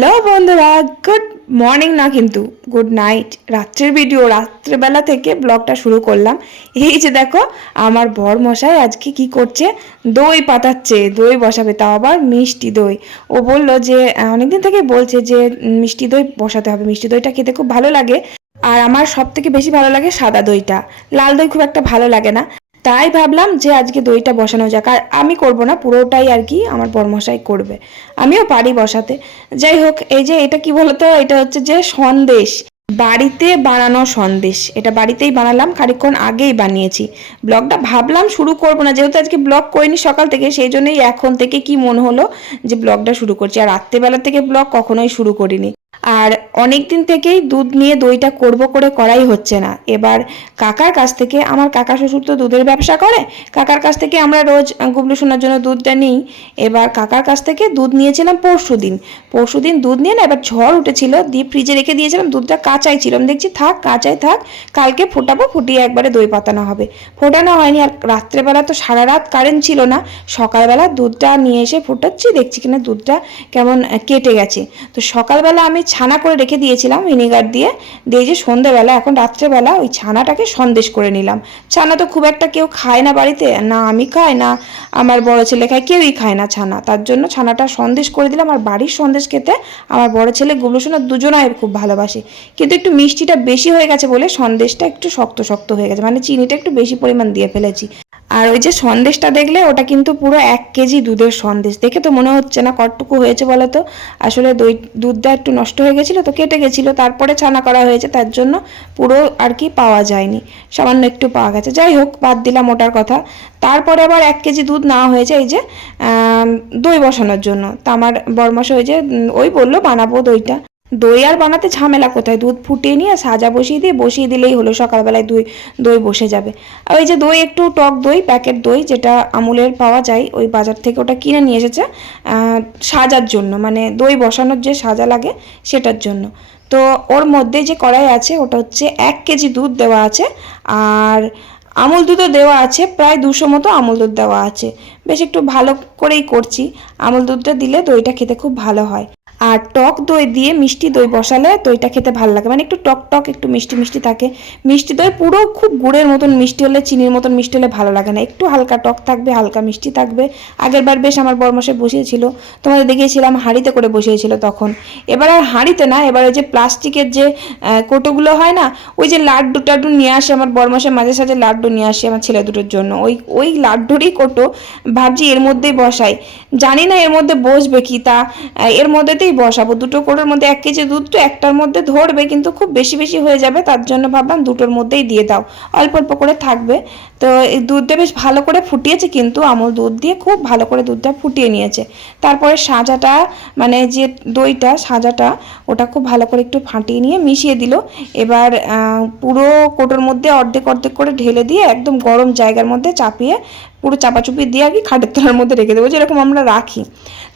Hello বন্ধুরা, good morning না কিন্তু, গুড নাইট। রাত্রের ভিডিও রাত্রেবেলা থেকে ব্লগটা শুরু করলাম। এই যে দেখো, আমার বর মশাই আজকে কি করছে? দই পাতাচ্ছে, দই বসাবে, তাও আবার মিষ্টি দই। ও বলল যে অনেকদিন থেকে বলছে যে মিষ্টি দই বসাতে হবে। মিষ্টি দইটা খেতে খুব ভালো লাগে। আর আমার সব থেকে বেশি ভালো লাগে সাদা দইটা। লাল দই খুব একটা ভালো লাগে না। তাই ভাবলাম যে আজকে দইটা বসানো যাক। আর আমি করব না, পুরোটাই আর কি আমার বরমশাই করবে। আমিও পারি বসাতে। যাই হোক, এই যে এটা কি বলতো? এটা হচ্ছে যে সন্দেশ। বাড়িতে বানানো সন্দেশ। এটা বাড়িতেই বানালাম, খানিকক্ষণ আগেই বানিয়েছি। ব্লগটা ভাবলাম শুরু করব না, যেহেতু আজকে ব্লগ করিনি সকাল থেকে, সেই জন্যই এখন থেকে কি মনে হলো যে ব্লগটা শুরু করছি। আর রাত্রেবেলা থেকে ব্লগ কখনোই শুরু করিনি। আর অনেক দিন থেকেই দুধ নিয়ে দইটা করব করে করাই হচ্ছে না। এবার কাকার কাছ থেকে আমার কাকা শ্বশুর তো দুধের ব্যবসা করে, কাকার কাছ থেকে আমরা রোজ গুবলু শোনার জন্য দুধটা নিই। এবার কাকার কাছ থেকে দুধ নিয়েছিলাম পরশু দিন। পরশু দিন দুধ নিয়ে না এবার ঝড় উঠেছিল, দিয়ে ফ্রিজে রেখে দিয়েছিলাম, দুধটা কাঁচাই ছিল। আমি দেখছি থাক, কাঁচাই থাক, কালকে ফোটাবো, ফুটিয়ে একবারে দই পাতানো হবে। ফোটানো হয়নি আর রাত্রেবেলা তো সারা রাত কারেন্ট ছিল না, সকালবেলা দুধটা নিয়ে এসে ফোটাচ্ছি, দেখছি কিনা দুধটা কেমন কেটে গেছে। তো সকালবেলা আমি ছানা করে রেখে দিয়েছিলাম ভিনেগার দিয়ে। দিয়ে যে সন্ধেবেলা, এখন রাত্রেবেলা ওই ছানাটাকে সন্দেশ করে নিলাম। ছানা তো খুব একটা কেউ খায় না বাড়িতে, না আমি খাই, না আমার বড় ছেলে খায়, কেউই খায় না ছানা। তার জন্য ছানাটা সন্দেশ করে দিলাম আর বাড়ির সন্দেশ খেতে আমার বড় ছেলে গুবলুসোনা দুজনাই খুব ভালোবাসে। কিন্তু একটু মিষ্টিটা বেশি হয়ে গেছে বলে সন্দেশটা একটু শক্ত শক্ত হয়ে গেছে মানে চিনিটা একটু বেশি পরিমাণ দিয়ে ফেলেছি। আর ওই যে সন্দেশটা দেখলে ওটা কিন্তু পুরো এক কেজি দুধের সন্দেশ। দেখে তো মনে হচ্ছে না কতটুকু হয়েছে বলো তো? আসলে দই দুধটা একটু নষ্ট হয়ে গেছিল তো কেটে গেছিল, তারপরে ছানা করা হয়েছে, তার জন্য পুরো আর কি পাওয়া যায়নি, সামান্য একটু পাওয়া গেছে। যাই হোক, বাদ দিলাম ওটার কথা। তারপরে আবার এক কেজি দুধ নেওয়া হয়েছে, এই যে দই বসানোর জন্য। তা আমার বরমাস হয়েছে ওই বলল, বানাবো দইটা। দই আর বানাতে ঝামেলা কোথায়? দুধ ফুটিয়ে নিয়ে সাজা বসিয়ে দিয়ে বসিয়ে দিলেই হলো, সকালবেলায় দই দই বসে যাবে। আর ওই যে দই, একটু টক দই, প্যাকেট দই যেটা আমুলের পাওয়া যায়, ওই বাজার থেকে ওটা কিনে নিয়ে এসেছে সাজার জন্য মানে দই বসানোর যে সাজা লাগে সেটার জন্য। তো ওর মধ্যে যে কড়াই আছে, ওটা হচ্ছে এক কেজি দুধ দেওয়া আছে, আর আমুল দুধও দেওয়া আছে, প্রায় দুশো মতো আমুল দুধ দেওয়া আছে। বেশ একটু ভালো করেই করছি, আমুল দুধটা দিলে দইটা খেতে খুব ভালো হয়। আর টক দই দিয়ে মিষ্টি দই বসালে দইটা খেতে ভালো লাগে। মানে একটু টক টক, একটু মিষ্টি মিষ্টি থাকে। মিষ্টি দই পুরো খুব গুড়ের মতন মিষ্টি হলে, চিনির মতন মিষ্টি হলে ভালো লাগে না। একটু হালকা টক থাকবে, হালকা মিষ্টি থাকবে। আগের বার বেশ আমার বরমাসে বসিয়েছিল। তোমাদের দেখিয়েছিলাম হাঁড়িতে করে বসিয়েছিল তখন। এবার আর হাঁড়িতে না, এবার ওই যে প্লাস্টিকের যে কোটোগুলো হয় না, ওই যে লাড্ডু টাড্ডু নিয়ে আসে আমার বরমাসে মাঝে সাঝে লাড্ডু নিয়ে আসে আমার ছেলে দুটোর জন্য। ওই ওই লাড্ডুরই কোটো ভাবছি এর মধ্যেই বসাই। জানি না এর মধ্যে বসবে কি তা এর মধ্যেতেই বসাবো। দুটো কোটোর মধ্যে এক কেজি দুধ তো একটার মধ্যে ধরবে, কিন্তু খুব বেশি বেশি হয়ে যাবে, তার জন্য ভাবলাম দুটোর মধ্যেই দিয়ে দাও। অল্প অল্প করে থাকবে। তো এই দুধটা বেশ ভালো করে ফুটিয়েছে, কিন্তু আমুল দুধ দিয়ে খুব ভালো করে দুধটা ফুটিয়ে নিয়েছে। তারপরে সাজাটা মানে যে দইটা, সাজাটা, ওটা খুব ভালো করে একটু ফাটিয়ে নিয়ে মিশিয়ে দিল। এবার পুরো কোটোর মধ্যে অর্ধেক অর্ধেক করে ঢেলে দিয়ে একদম গরম জায়গার মধ্যে চাপিয়ে পুরো চাপাচুপি দিয়ে আর কি খাটের তলার মধ্যে রেখে দেবো, যেরকম আমরা রাখি।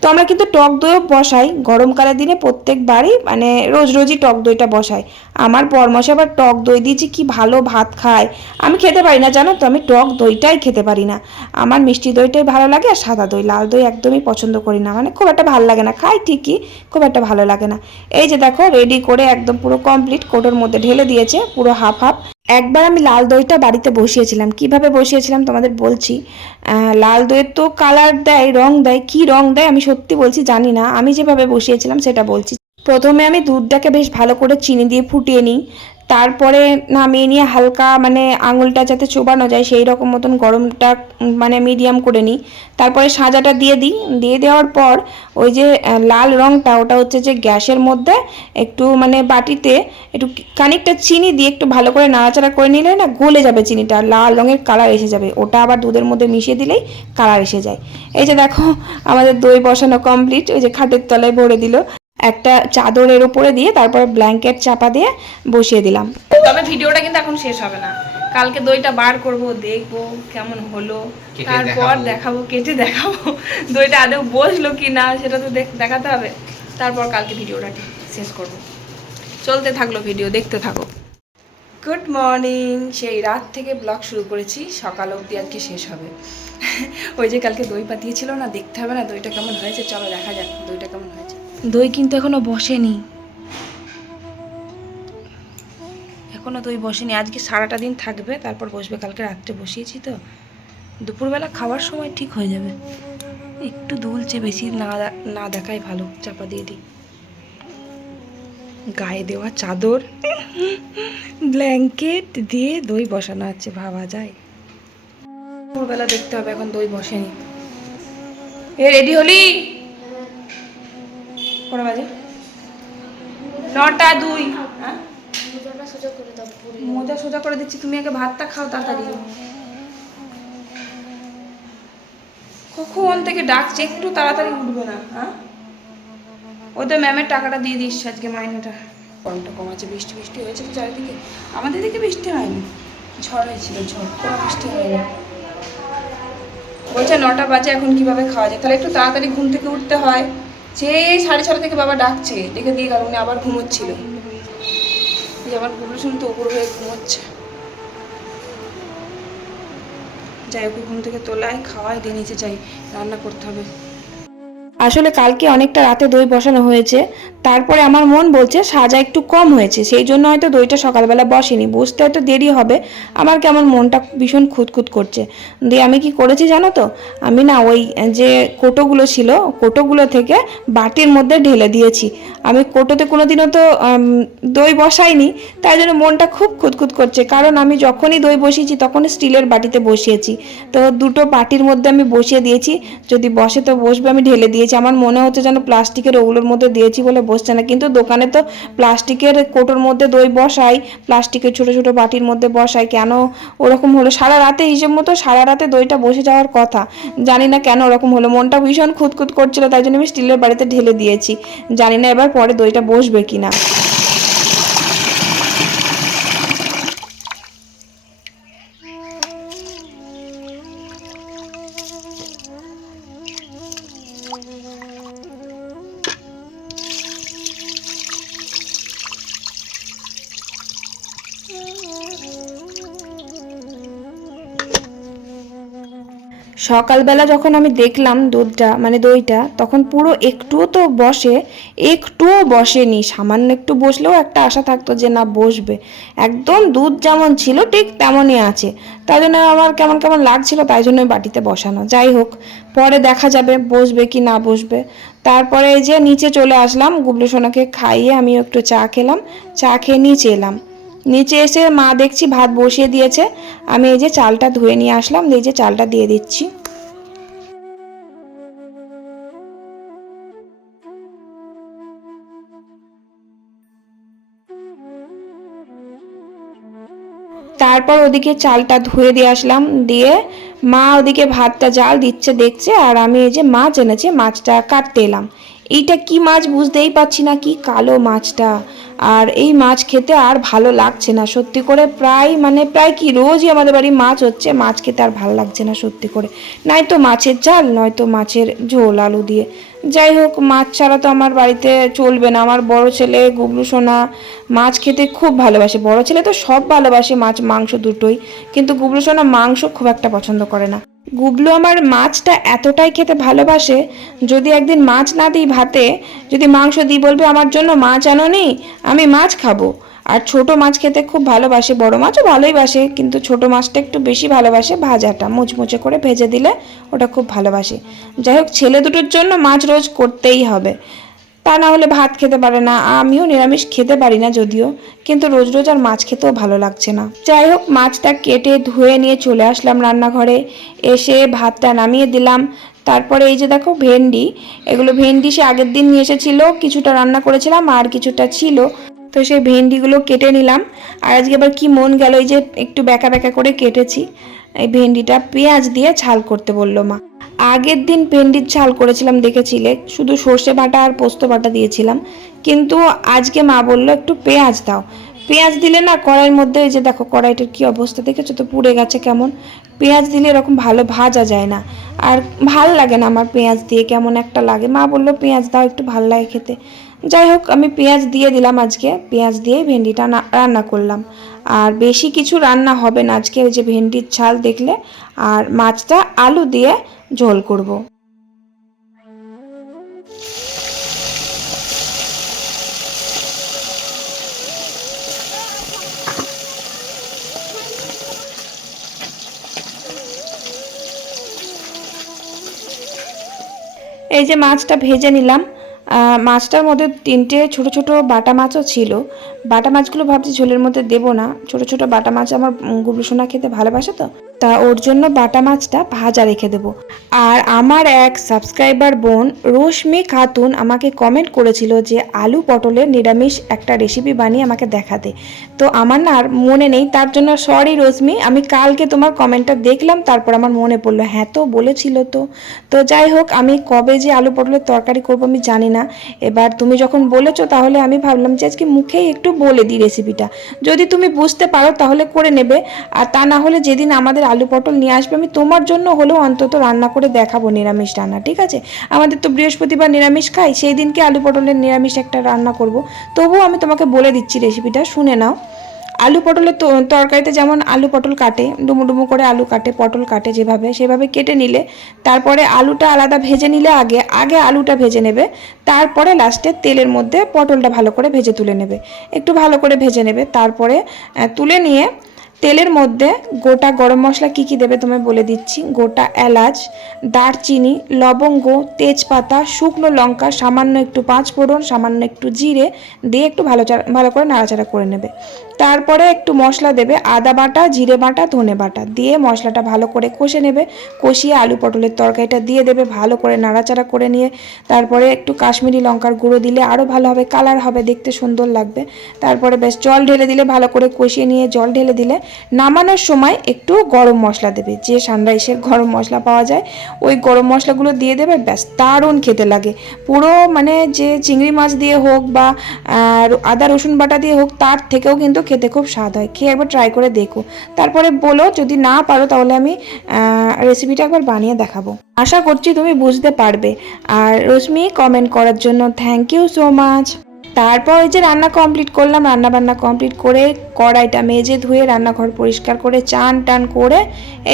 তো আমরা কিন্তু টক দইও বসাই, গরমকালের দিনে প্রত্যেকবারই মানে রোজ রোজই টক দইটা বসাই। আমার পরমশে আবার টক দই দিয়েছি, কি ভালো ভাত খায়। আমি খেতে পারি না, জানো তো, আমি টক দইটাই খেতে পারি না। আমার মিষ্টি দইটাই ভালো লাগে আর সাদা দই, লাল দই একদমই পছন্দ করি না। মানে খুব একটা ভালো লাগে না, খাই ঠিকই, খুব একটা ভালো লাগে না। এই যে দেখো রেডি করে একদম পুরো কমপ্লিট কোটোর মধ্যে ঢেলে দিয়েছে, পুরো হাফ হাফ একবার আমি লাল দইটা বাড়িতে বসিয়েছিলাম। কীভাবে বসিয়েছিলাম তোমাদের বলছি? লাল দইয়ের তো কালার দেয়, রং দেয়। কি রং দেয় আমি সত্যি বলছি জানি না। আমি যেভাবে বসিয়েছিলাম সেটা বলছি। প্রথমে আমি দুধটাকে বেশ ভালো করে চিনি দিয়ে ফুটিয়ে নিই। তারপরে নামিয়ে নিয়ে হালকা মানে আঙুলটা যাতে চোবানো যায় সেই রকম মতন গরমটা মানে মিডিয়াম করে নিই। তারপরে সাজাটা দিয়ে দিই। দিয়ে দেওয়ার পর ওই যে লাল রঙটা ওটা হচ্ছে যে গ্যাসের মধ্যে একটু মানে বাটিতে একটু খানিকটা চিনি দিয়ে একটু ভালো করে নাড়াচাড়া করে নিলে না গলে যাবে চিনিটা, লাল রঙের কালার এসে যাবে। ওটা আবার দুধের মধ্যে মিশিয়ে দিলেই কালার এসে যায়। এই যে দেখো, আমাদের দই বসানো কমপ্লিট ওই যে খাটের তলায় ভরে দিল। একটা চাদরের উপরে দিয়ে তারপরে ব্ল্যাঙ্কেট চাপা দিয়ে বসিয়ে দিলাম। তবে ভিডিওটা কিন্তু এখন শেষ হবে না। কালকে দইটা বার করব দেখব কেমন হলো। তারপর দেখাবো। কেটে দেখাবো দইটা আদৌ বসল কি না সেটা তো দেখ- দেখাতে হবে। তারপর কালকে ভিডিওটা শেষ করব। চলতে থাকল ভিডিও দেখতে থাকো। গুড মর্নিং সেই রাত থেকে ব্লগ শুরু করেছি সকাল অবধি আজকে শেষ হবে। ওই যে কালকে দই পাতিয়েছিল না দেখতে হবে না দইটা কেমন হয়েছে চলো দেখা যাক দইটা কেমন হয়েছে। দই কিন্তু এখনও বসেনি। এখনও দই বসেনি। আজকে সারাটা দিন থাকবে, তারপর বসবে। কালকে রাত্রে বসিয়েছি তো। দুপুরবেলা খাওয়ার সময় ঠিক হয়ে যাবে। একটু দুলছে বেশি না না দেখাই ভালো। চাপা দিয়ে দিই। গায়ে দেওয়া চাদর, ব্ল্যাঙ্কেট দিয়ে দই বসানো আছে, ভাবা যায়। দুপুরবেলা দেখতে হবে, এখন দই বসেনি। এ, রেডি হলি? কটা বাজে? নটা দুই। হ্যাঁ? মোজা সোজা করে দিচ্ছি, তুমি আগে ভাতটা খাও তাড়াতাড়ি। কখন থেকে ডাকছে? একটু তাড়াতাড়ি উঠবে না হ্যাঁ? ওদের ম্যামের টাকাটা দিয়ে দিস আজকে, মাইনেটা। গরমটা কম আছে, বৃষ্টি বৃষ্টি হয়েছে তো চারিদিকে। আমাদের দিকে বৃষ্টি হয়নি, ঝড় হয়েছিল, ঝড় কোনো বৃষ্টি হয়নি। বলছে নটা বাজে, এখন কীভাবে খাওয়া যায়? তাহলে একটু তাড়াতাড়ি ঘুম থেকে উঠতে হয়। যে সাড়ে ছটা থেকে বাবা ডাকছে, ডেকে দিয়ে গেল, উনি আবার ঘুমোচ্ছিল। আমার শুনতে তো উপর হয়ে ঘুমোচ্ছে। যাই ওকে ঘুম থেকে তোলায় খাওয়াই, দিয়ে নিচে যাই, রান্না করতে হবে। আসলে কালকে অনেকটা রাতে দই বসানো হয়েছে। তারপরে আমার মন বলছে সাজা একটু কম হয়েছে, সেই জন্য হয়তো দইটা সকালবেলা বসেনি। বসতে হয়তো দেরি হবে। আমার কেমন মনটা ভীষণ খুঁতখুত করছে। দিয়ে আমি কি করেছি জানো তো? আমি না ওই যে কোটোগুলো ছিল, কোটোগুলো থেকে বাটির মধ্যে ঢেলে দিয়েছি। আমি কোটোতে কোনোদিনও তো দই বসাইনি। তাই জন্য মনটা খুব খুঁতখুত করছে। কারণ আমি যখনই দই বসিয়েছি তখন স্টিলের বাটিতে বসিয়েছি। তো দুটো বাটির মধ্যে আমি বসিয়ে দিয়েছি। যদি বসে তো বসবে, আমি ঢেলে দিয়েছি। আমার মনে হচ্ছে যেন প্লাস্টিকের ওগুলোর মধ্যে দিয়েছি বলে বসছে না। কিন্তু দোকানে তো প্লাস্টিকের কোটোর মধ্যে দই বসাই, প্লাস্টিকের ছোট ছোট বাটির মধ্যে বসাই। কেন ওরকম হলো? সারা রাতে হিসেব মতো সারা রাতে দইটা বসে যাওয়ার কথা। জানি না কেন ওরকম হলো। মনটা ভীষণ খুঁতখুত করছিল, তাই জন্য আমি স্টিলের বাড়িতে ঢেলে দিয়েছি। জানি না এবার পরে দইটা বসবে কিনা। সকালবেলা যখন আমি দেখলাম দুধটা মানে দইটা, তখন পুরো একটুও তো বসে, একটুও বসেনি। সামান্য একটু বসলেও একটা আশা থাকতো যে না, বসবে। একদম দুধ যেমন ছিল, ঠিক তেমনই আছে। তাই জন্য আমার কেমন কেমন লাগছিল তাই জন্য বাটিতে বসানো। যাই হোক, পরে দেখা যাবে বসবে কি না বসবে। তারপরে এই যে নিচে চলে আসলাম, গুবলু সোনাকে খাইয়ে আমিও একটু চা খেলাম। চা খেয়ে নিচে এলাম। নিচে এসে মা দেখছি ভাত বসিয়ে দিয়েছে। আমি এই যে চালটা ধুয়ে নিয়ে আসলাম, এই যে চালটা দিয়ে দিচ্ছি। তারপর ওদিকে চালটা ধুয়ে দিয়ে আসলাম, দিয়ে মা ওদিকে ভাতটা জাল দিচ্ছে, দেখছে, আর আমি এই যে মাছ এনেছে, মাছটা কাটতে এলাম। এইটা কি মাছ বুঝতেই পারছি না, কি কালো মাছটা। আর এই মাছ খেতে আর ভালো লাগছে না, সত্যি করে প্রায় মানে প্রায় কি রোজই আমাদের বাড়ি মাছ হচ্ছে, মাছ খেতে আর ভালো লাগছে না সত্যি করে। নয়তো মাছের ঝাল নয়তো মাছের ঝোল আলু দিয়ে। যাই হোক, মাছ ছাড়া তো আমার বাড়িতে চলবে না। আমার বড় ছেলে, গুবলু সোনা, মাছ খেতে খুব ভালোবাসে। বড় ছেলে তো সব ভালোবাসে মাছ, মাংস দুটোই। কিন্তু গুবলু সোনা মাংস খুব একটা পছন্দ করে না। গুবলু আমার মাছটা এতটাই খেতে ভালোবাসে, যদি একদিন মাছ না দিই ভাতে, যদি মাংস দিই বলবে আমার জন্য মাছ আনোনি, আমি মাছ খাব। আর ছোট মাছ খেতে খুব ভালোবাসে, বড় মাছও ভালোই বাসে, কিন্তু ছোট মাছটা একটু বেশি ভালোবাসে, ভাজাটা মুচমুচে করে ভেজে দিলে ওটা খুব ভালোবাসে। যাই হোক, ছেলে দুটোর জন্য মাছ রোজ করতেই হবে। তা না হলে ভাত খেতে পারে না। আমিও নিরামিষ খেতে পারি না যদিও, কিন্তু রোজ রোজ আর মাছ খেতেও ভালো লাগছে না। যাই হোক, মাছটা কেটে ধুয়ে নিয়ে চলে আসলাম রান্নাঘরে। এসে ভাতটা নামিয়ে দিলাম। তারপরে এই যে দেখো ভেন্ডি, এগুলো ভেন্ডি সে আগের দিন নিয়ে এসেছিল, কিছুটা রান্না করেছিলাম আর কিছুটা ছিল। তো সেই ভেন্ডিগুলো কেটে নিলাম। আর আজকে আবার কি মন গেল এই যে একটু ব্যাকা ব্যাকা করে কেটেছি। এই ভেন্ডিটা পেঁয়াজ দিয়ে ঝাল করতে বলল মা। আগের দিন ভেন্ডির ঝাল করেছিলাম দেখেছিলে, শুধু সর্ষে বাটা আর পোস্ত বাটা দিয়েছিলাম। কিন্তু আজকে মা বলল, একটু পেঁয়াজ দাও। পেঁয়াজ দিলে না কড়াইয়ের মধ্যে এই যে দেখো, কড়াইটার কি অবস্থা দেখেছ তো? পুড়ে গেছে কেমন? পেঁয়াজ দিলে এরকম ভালো ভাজা যায় না। আর ভালো লাগে না আমার পেঁয়াজ দিয়ে, কেমন একটা লাগে। মা বলল, পেঁয়াজ দাও, একটু ভালো লাগে খেতে। যাই হোক, আমি পেঁয়াজ দিয়ে দিলাম আজকে। পেঁয়াজ দিয়ে ভেন্ডিটা রান্না করলাম। আর বেশি কিছু রান্না হবে না। আজকে ওই যে ভেন্ডির ছাল দেখলে, আর মাছটা আলু দিয়ে ঝোল করব। এই যে মাছটা ভেজে নিলাম। মাছটার মধ্যে তিনটে ছোট ছোট বাটা মাছও ছিল। বাটা মাছগুলো ভাবছি ঝোলের মধ্যে দেবো না। ছোট ছোট বাটা মাছ আমার উম, গুবলু সোনা খেতে ভালোবাসে তো। তা ওর জন্য বাটা মাছটা ভাজা রেখে দেবো। আর আমার এক সাবস্ক্রাইবার বোন রশ্মি খাতুন আমাকে কমেন্ট করেছিল যে আলু পটলের নিরামিষ একটা রেসিপি বানিয়ে আমাকে দেখাতে তো আমার না আর মনে নেই তার জন্য সরি রশ্মি আমি কালকে তোমার কমেন্টটা দেখলাম তারপর আমার মনে পড়ল হ্যাঁ তো বলেছিল তো। তো যাই হোক আমি কবে যে আলু পটলের তরকারি করব আমি জানি না। এবার তুমি যখন বলেছ তাহলে আমি ভাবলাম যে আজকে মুখেই একটু বলে দিই রেসিপিটা যদি তুমি বুঝতে পারো তাহলে করে নেবে। আর তা না হলে যেদিন আমাদের আলু পটল নিয়ে আসবে, আমি তোমার জন্য হলেও অন্তত রান্না করে দেখাবো নিরামিষ রান্না, ঠিক আছে? আমাদের তো বৃহস্পতিবার নিরামিষ খাই, সেই দিনকে আলু পটলের নিরামিষ একটা রান্না করব। তবুও আমি তোমাকে বলে দিচ্ছি রেসিপিটা শুনে নাও। আলু পটলের তরকারিতে যেমন আলু পটল কাটে ডুমু ডুমু করে আলু কাটে, পটল কাটে যেভাবে, সেভাবে কেটে নিলে, তারপরে আলুটা আলাদা ভেজে নিলে আগে আগে আলুটা ভেজে নেবে, তারপরে লাস্টে তেলের মধ্যে পটলটা ভালো করে ভেজে তুলে নেবে। একটু ভালো করে ভেজে নেবে, তারপরে তুলে নিয়ে তেলের মধ্যে গোটা গরম মশলা কী কী দেবে তোমায় বলে দিচ্ছি? গোটা এলাচ, দারচিনি, লবঙ্গ, তেজপাতা, শুকনো লঙ্কা, সামান্য একটু পাঁচ ফোড়ন, সামান্য একটু জিরে, দিয়ে একটু ভালো ভালো করে নাড়াচাড়া করে নেবে। তারপরে একটু মশলা দেবে আদা বাটা, জিরে বাটা, ধনে বাটা। দিয়ে মশলাটা ভালো করে কষে নেবে। কষিয়ে আলু পটলের তরকারিটা দিয়ে দেবে, ভালো করে নাড়াচাড়া করে নিয়ে। তারপরে একটু কাশ্মীরি লঙ্কার গুঁড়ো দিলে আরও ভালো হবে, কালার হবে, দেখতে সুন্দর লাগবে। তারপরে বেশ জল ঢেলে দিলে ভালো করে কষিয়ে নিয়ে, জল ঢেলে দিলে নামানোর সময় একটু গরম মশলা দেবে। যে সানরাইসের গরম মশলা পাওয়া যায়, ওই গরম মশলাগুলো দিয়ে দেবে, ব্যাস, দারুণ খেতে লাগে। পুরো মানে যে চিংড়ি মাছ দিয়ে হোক বা আদা, রসুন বাটা দিয়ে হোক, তার থেকেও কিন্তু খেতে খুব স্বাদ হয়। খেয়ে একবার ট্রাই করে দেখো। তারপরে বলো, যদি না পারো তাহলে আমি রেসিপিটা একবার বানিয়ে দেখাবো। আশা করছি তুমি বুঝতে পারবে। আর রশ্মি কমেন্ট করার জন্য থ্যাংক ইউ সো মাচ তারপর ওই যে রান্না কমপ্লিট করলাম রান্না বান্না কমপ্লিট করে কড়াইটা মেজে ধুয়ে রান্নাঘর পরিষ্কার করে চান টান করে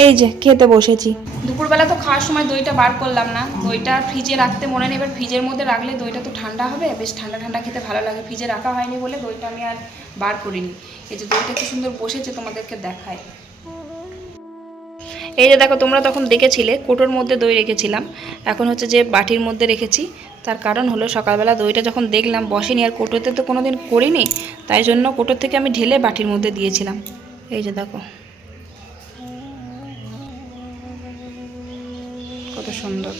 এই যে খেতে বসেছি। দুপুরবেলা তো খাওয়ার সময় দইটা বার করলাম না। দইটা ফ্রিজে রাখতে মনে নেই, এবার ফ্রিজের মধ্যে রাখলে দইটা তো ঠান্ডা হবে। বেশ ঠান্ডা ঠান্ডা খেতে ভালো লাগে। ফ্রিজে রাখা হয়নি বলে দইটা আমি আর বার করিনি। এই যে দইটা কি সুন্দর বসেছে, তোমাদেরকে দেখায় এই যে দেখো, তোমরা তখন দেখেছিলে, কোটোর মধ্যে দই রেখেছিলাম। এখন হচ্ছে যে বাটির মধ্যে রেখেছি। তার কারণ হলো সকালবেলা দইটা যখন দেখলাম বসেনি, আর কোটোতে তো কোনোদিন করিনি, তাই জন্য কোটোর থেকে আমি ঢেলে বাটির মধ্যে দিয়েছিলাম। এই যে দেখো। কত সুন্দর।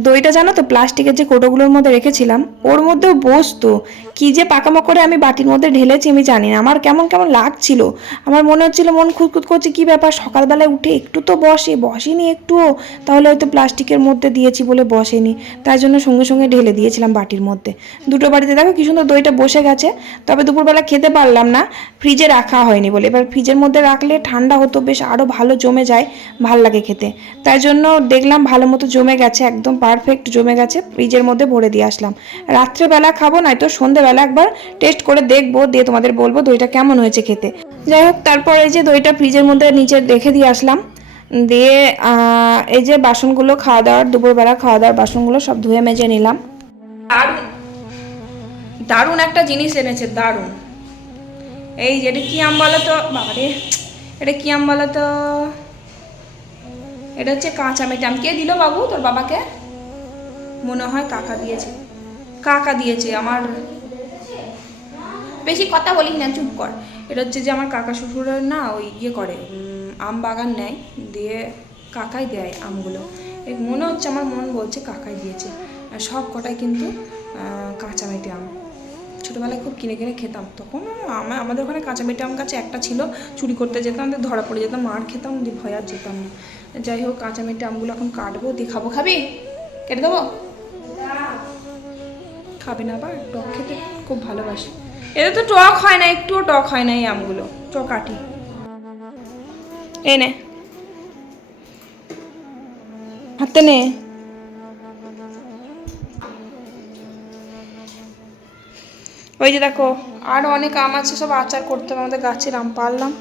দইটা জানো তো, প্লাস্টিকের যে কোটোগুলোর মধ্যে রেখেছিলাম, ওর মধ্যেও বসতো। কি যে পাকামো করে আমি বাটির মধ্যে ঢেলেছি আমি জানি না। আমার কেমন কেমন লাগছিল। আমার মনে হচ্ছিল মন খুঁতখুত করছে, কি ব্যাপার? সকালবেলায় উঠে একটু তো বসে, বসেনি একটুও। তাহলে হয়তো প্লাস্টিকের মধ্যে দিয়েছি বলে বসেনি। তাই জন্য সঙ্গে সঙ্গে ঢেলে দিয়েছিলাম বাটির মধ্যে। দুটো বাড়িতে দেখো কি সুন্দর দইটা বসে গেছে। তবে দুপুরবেলা খেতে পারলাম না। ফ্রিজে রাখা হয়নি বলে। এবার ফ্রিজের মধ্যে রাখলে ঠান্ডা হতো, বেশ আরও ভালো জমে যায়, ভালো লাগে খেতে। তাই জন্য দেখলাম ভালো মতো জমে গেছে, একদম পারফেক্ট জমে গেছে। ফ্রিজের মধ্যে ভরে দিয়ে আসলাম। রাত্রেবেলা খাব, নয়তো সন্ধেবেলা একবার টেস্ট করে দেখব, দিয়ে তোমাদের বলব দইটা কেমন হয়েছে খেতে। যাই হোক, তারপর যে দইটা ফ্রিজের মধ্যে নিচে রেখে দিয়ে আসলাম। দিয়ে এই যে বাসনগুলো খাওয়া দাওয়ার, দুপুরবেলা খাওয়া দাওয়ার বাসনগুলো সব ধুয়ে মেজে নিলাম। দারুণ। দারুণ একটা জিনিস এনেছে, দারুণ। এই যে এটা কি আম বলো তো? বাবারে, এটা কি আম বলো তো? এটা হচ্ছে কাঁচা মেটাম কে দিল বাবু তোর বাবাকে? মনে হয় কাকা দিয়েছে। কাকা দিয়েছে আমার বেশি কথা বলিস না চুপ কর। এটা হচ্ছে যে আমার কাকা শ্বশুরের না ওই ইয়ে করে আম বাগান নেয় দিয়ে কাকাই দেয় আমগুলো। মনে হচ্ছে আমার মন বলছে কাকাই দিয়েছে। আর সব কটাই কিন্তু আহ, কাঁচা মেটে আম। ছোটোবেলায় খুব কিনে কিনে খেতাম তখন আমার আমাদের ওখানে কাঁচা মেটে আম গাছে একটা ছিল চুরি করতে যেতাম ধরা পড়ে যেতাম মার খেতাম দিয়ে ভয় আর যেতাম না। যাই হোক কাঁচা মেটে আমগুলো এখন কাটবো দিয়ে খাব খাবি? কেটে দেবো? খাবে না আবার? টক খেতে খুব ভালোবাসে। এটা তো টক হয় না, একটুও টক হয় না এই আমগুলো চ এনে হাতে নে। ওই যে দেখো আরও অনেক আম আছে, সব আচার করতে হবে আমাদের গাছের আম, পারলাম।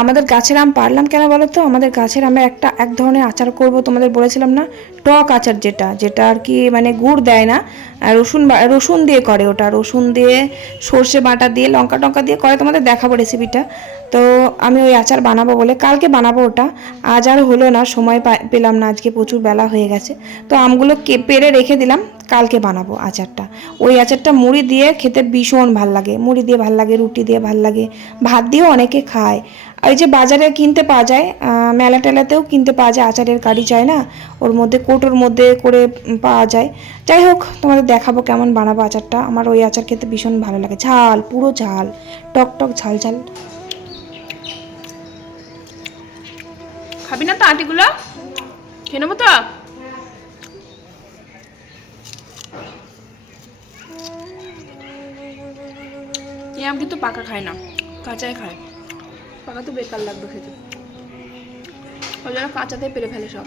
আমাদের গাছের আম পারলাম কেন বলো তো? আমাদের গাছের আমের একটা এক ধরনের আচার করব, তোমাদের বলেছিলাম না? টক আচার যেটা যেটা আর কি মানে গুড় দেয় না রসুন রসুন দিয়ে করে ওটা, রসুন দিয়ে সর্ষে বাটা দিয়ে, লঙ্কা টঙ্কা দিয়ে করে, তোমাদের দেখাবো রেসিপিটা তো আমি ওই আচার বানাবো বলে, কালকে বানাবো ওটা। আজ আর হলো না, সময় পেলাম না, আজকে প্রচুর বেলা হয়ে গেছে। তো আমগুলো পেরে রেখে দিলাম। কালকে বানাবো আচারটা। ওই আচারটা মুড়ি দিয়ে খেতে ভীষণ ভালো লাগে। মুড়ি দিয়ে ভালো লাগে, রুটি দিয়ে ভালো লাগে। ভাত দিয়েও অনেকে খায়। আর এই যে বাজারে কিনতে পাওয়া যায় মেলা টেলাতেও কিনতে পাওয়া যায়, আচারের গাড়ি চায় না? ওর মধ্যে, কোটোর মধ্যে করে পাওয়া যায়। যাই হোক, তোমাদের দেখাবো কেমন বানাবো আচারটা। আমার ওই আচার খেতে ভীষণ ভালো লাগে। ঝাল, পুরো ঝাল। টক টক ঝাল ঝাল। খাবি না তো আটিগুলো খেয়ে নেব তো? এই আম কিন্তু পাকা খায় না কাঁচাই খায়। পাকা তো বেকার লাগবে খেতে। ওই জন্য কাঁচাতেই পেরে ফেলে সব।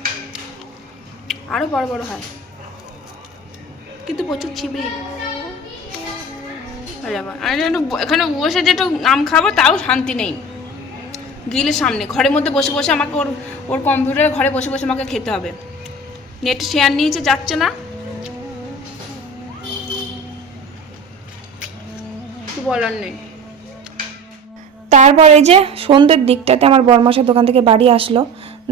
আরও বড় বড় হয়। কিন্তু প্রচুর ছিবি। হয়ে যাবে আর ব- এখানে বসে যেটা আম খাব তাও শান্তি নেই। গিলের সামনে ঘরের মধ্যে বসে বসে আমাকে ওর ওর কম্পিউটারে ঘরে বসে বসে আমাকে খেতে হবে। নেট শেয়ার নিয়েছে যাচ্ছে না। কিছু বলার নেই। তারপর এই যে সন্ধ্যের দিকটাতে আমার বরমাসের দোকান থেকে বাড়ি আসলো।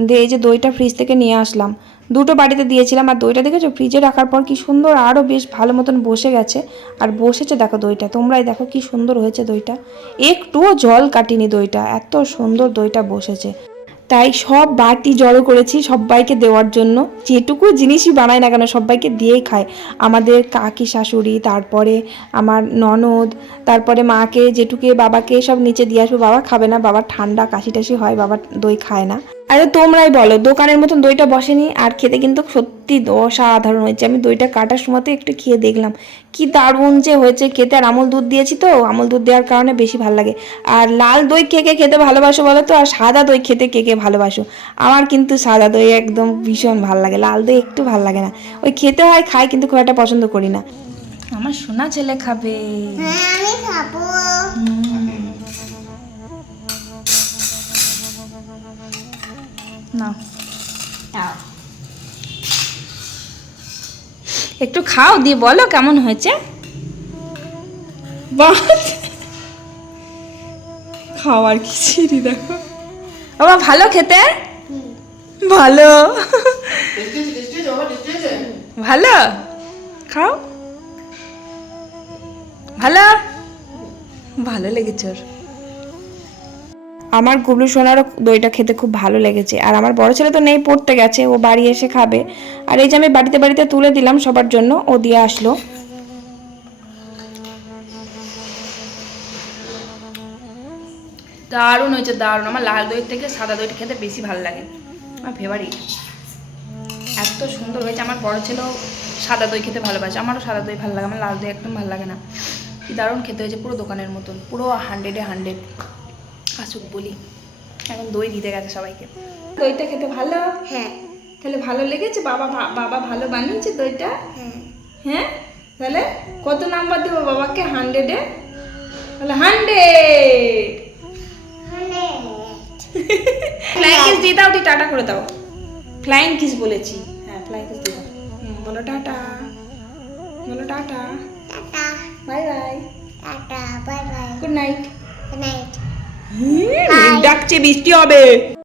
দিয়ে এই যে দইটা ফ্রিজ থেকে নিয়ে আসলাম। দুটো বাড়িতে দিয়েছিলাম আর দইটা দেখেছ? ফ্রিজে রাখার পর কি সুন্দর আরও বেশ ভালো মতন বসে গেছে। আর বসেছে দেখো দইটা। তোমরাই দেখো কি সুন্দর হয়েছে দইটা। একটুও জল কাটিনি দইটা। এত সুন্দর দইটা বসেছে। তাই সব বাটি জড়ো করেছি সবাইকে দেওয়ার জন্য। যেটুকু জিনিসই বানাই না কেন সবাইকে দিয়েই খায় আমাদের কাকি শাশুড়ি, তারপরে আমার ননদ, তারপরে মাকে জেঠুকে বাবাকে সব নিচে দিয়ে আসব, বাবা খাবে না বাবা ঠান্ডা কাশি টাশি হয় বাবা দই খায় না। আরে তোমরাই বলো, দোকানের মতন দইটা বসেনি, আর খেতে কিন্তু সত্যি অসাধারণ হয়েছে। আমি দইটা কাটার সময় একটু খেয়ে দেখলাম। কি দারুণ যে হয়েছে খেতে আর আমল দুধ দিয়েছি তো আমল দুধ দেওয়ার কারণে বেশি ভালো লাগে। আর লাল দই কে কে খেতে ভালোবাসো বলো তো আর সাদা দই খেতে কে কে ভালোবাসো? আমার কিন্তু সাদা দই একদম ভীষণ ভালো লাগে লাল দই একটু ভালো লাগে না। ওই খেতে হয় খাই কিন্তু খুব একটা পছন্দ করি না। আমার সোনা ছেলে খাবে। হ্যাঁ আমি খাব। না দাও একটু খাও দিয়ে বলো কেমন হয়েছে? খাওয়ার কি ছিরি দেখো। বাবা ভালো খেতে? ভালো। ভালো? খাও। ভালো? ভালো লেগেছে ওর। আমার গুবলু সোনারও দইটা খেতে খুব ভালো লেগেছে। আর আমার বড় ছেলে তো নেই, পড়তে গেছে, ও বাড়ি এসে খাবে। আর এই যে আমি বাড়িতে বাড়িতে তুলে দিলাম সবার জন্য, ও দিয়ে আসলো। দারুণ হয়েছে, দারুণ। আমার লাল দইয়ের থেকে সাদা দইটা খেতে বেশি ভালো লাগে। আমার ফেভারিট এত সুন্দর হয়েছে, আমার বড় ছেলেও সাদা দই খেতে ভালোবাসে। আমারও সাদা দই ভালো লাগে, আমার লাল দই একদম ভালো লাগে না। কি দারুণ খেতে হয়েছে পুরো দোকানের মতন, পুরো হান্ড্রেডে হান্ড্রেড আসুক বলি। এখন দই দিতে গেছে সবাইকে। দইটা খেতে ভালো? হ্যাঁ। তাহলে ভালো লেগেছে? বাবা বাবা ভালো বানিয়েছে দইটা? হ্যাঁ। হ্যাঁ? তাহলে কত নাম্বার দেবো বাবাকে? হান্ড্রেডে? তাহলে হান্ড্রেড! ফ্লাইং কিস দিয়ে দাও তুই টাটা করে দাও। ফ্লাইং কিস বলেছি। হ্যাঁ ফ্লাইং কিস দিয়ে দাও। বলো টাটা। বলো tata. Tata. Bye bye. Tata bye bye. Good night. Good night. ডাকছে বৃষ্টি হবে।